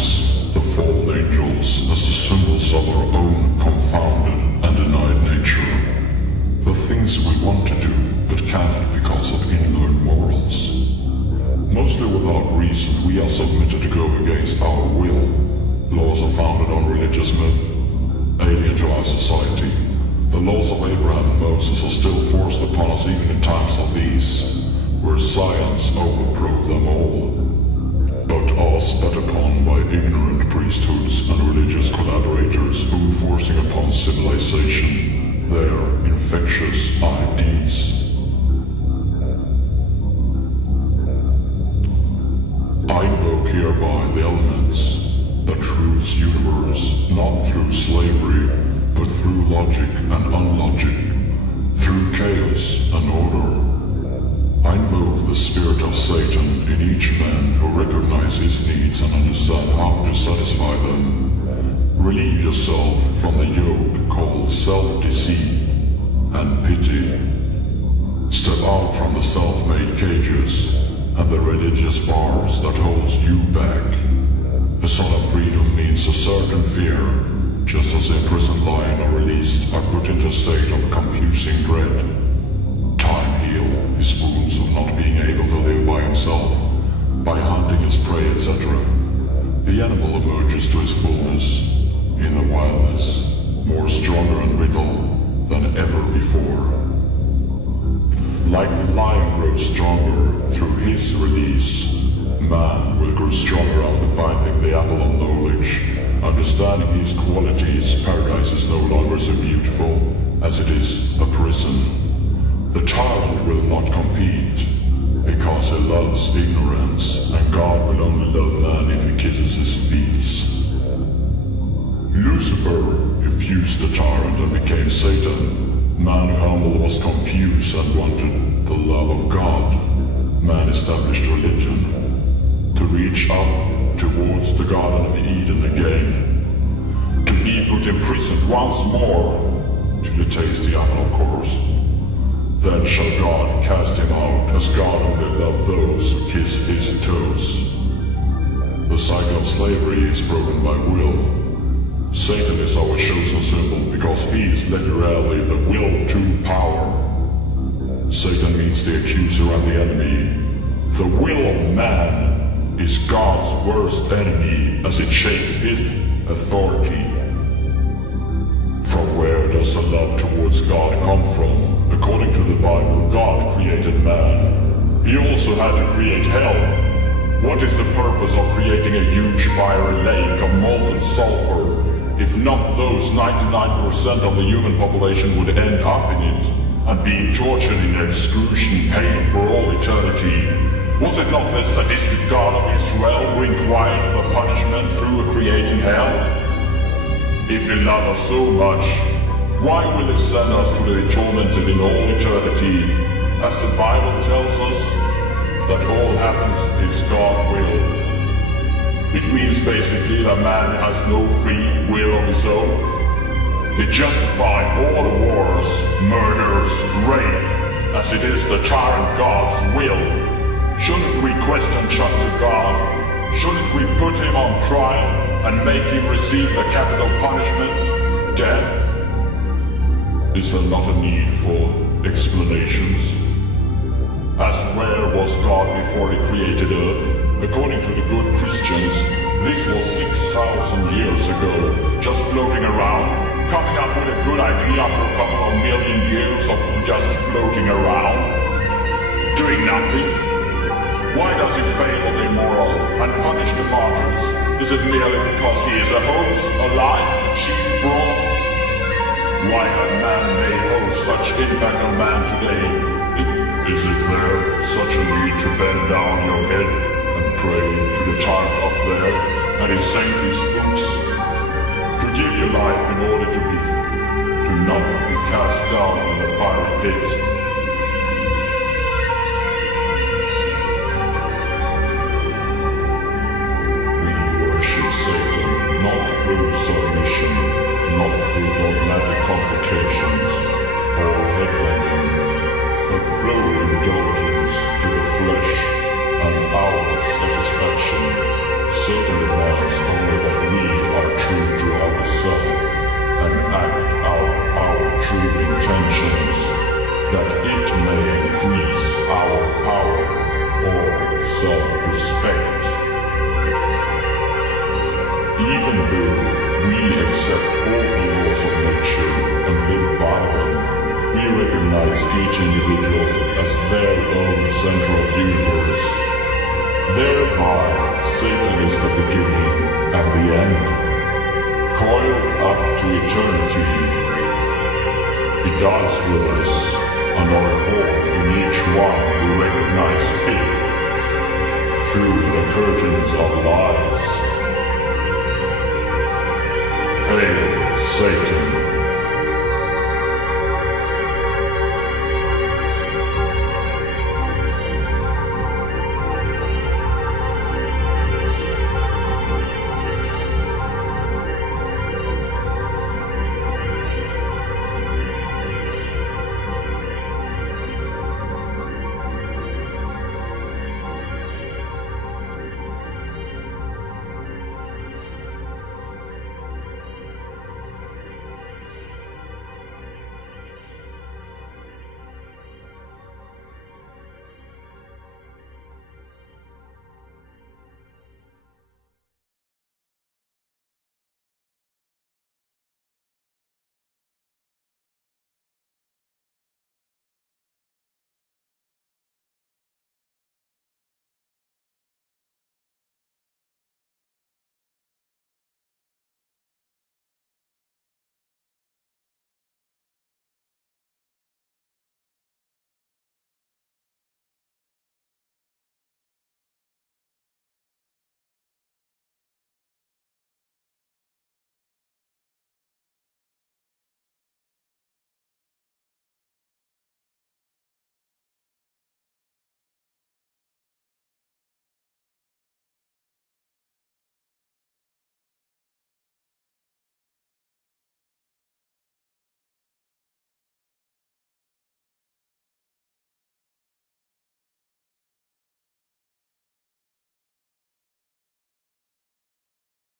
recognize the fallen angels as the symbols of our own confounded and denied nature. The things we want to do but cannot because of inlearned morals. Mostly without reason, we are submitted to go against our will. Laws are founded on religious myth, alien to our society. The laws of Abraham and Moses are still forced upon us even in times of these, where science overthrew them all. But are spat upon by ignorant priesthoods and religious collaborators who are forcing upon civilization their infectious ideas. I invoke hereby the elements that rules universe, not through slavery, but through logic and unlogic, through chaos and order. I invoke the spirit of Satan in each man who recognizes his needs and understands how to satisfy them. Relieve yourself from the yoke called self-deceit and pity. Step out from the self-made cages and the religious bars that holds you back. A son of freedom means a certain fear, just as the imprisoned lion are released are put into a state of confusing dread. Time heal his wounds of not being able to live by himself, by hunting his prey, etc. The animal emerges to his fullness, in the wildness, more stronger and brittle than ever before. Like the lion grows stronger through his release, man will grow stronger after biting the apple of knowledge. Understanding these qualities, paradise is no longer so beautiful as it is a prison. The tyrant will not compete, because he loves ignorance, and God will only love man if he kisses his feet. Lucifer refused the tyrant and became Satan. Man who humble was confused and wanted the love of God. Man established religion to reach up towards the Garden of Eden again, to be put in prison once more, to taste the apple of course. Then shall God cast him out, as God only loves those who kiss his toes. The cycle of slavery is broken by will. Satan is our chosen symbol because he is literally the will to power. Satan means the accuser and the enemy. The will of man is God's worst enemy as it shapes his authority. From where does the love towards God come from? According to the Bible, God created man. He also had to create hell. What is the purpose of creating a huge fiery lake of molten sulfur if not those 99% of the human population would end up in it and being tortured in excruciating pain for all eternity? Was it not the sadistic God of Israel who inquired the punishment through creating hell? If he loved us so much, why will he send us to be tormented in all eternity, as the Bible tells us that all happens is God's will? It means basically that man has no free will of his own. It justifies all the wars, murders, rape, as it is the tyrant God's will. Shouldn't we question to God? Shouldn't we put him on trial and make him receive the capital punishment, death? Is there not a need for explanations? As where was God before he created earth? According to the good Christians, this was 6,000 years ago, just floating around, coming up with a good idea after a couple of million years of just floating around, doing nothing. Why does he favor the immoral and punish the martyrs? Is it merely because he is a hoax, a lie, a cheap fraud? Why have man made hold such impact on man today? Is it there such a need to bend down your head and pray to the tyrant up there and his saintly spooks? To give your life in order to not be cast down in the fiery pit? We worship Satan not through submission, not through dogmatic complications or headbanging, but through indulgence to the flesh and our satisfaction. Satan demands only that we are true to ourselves and act out our true intentions, that it may increase our power or self-respect. Even though we accept all the laws of nature and live by them, we recognize each individual as their own central universe. Thereby, Satan is the beginning and the end, coiled up to eternity. He dies with us, and our whole in each one who recognize him through the curtains of lies. Hail, Satan!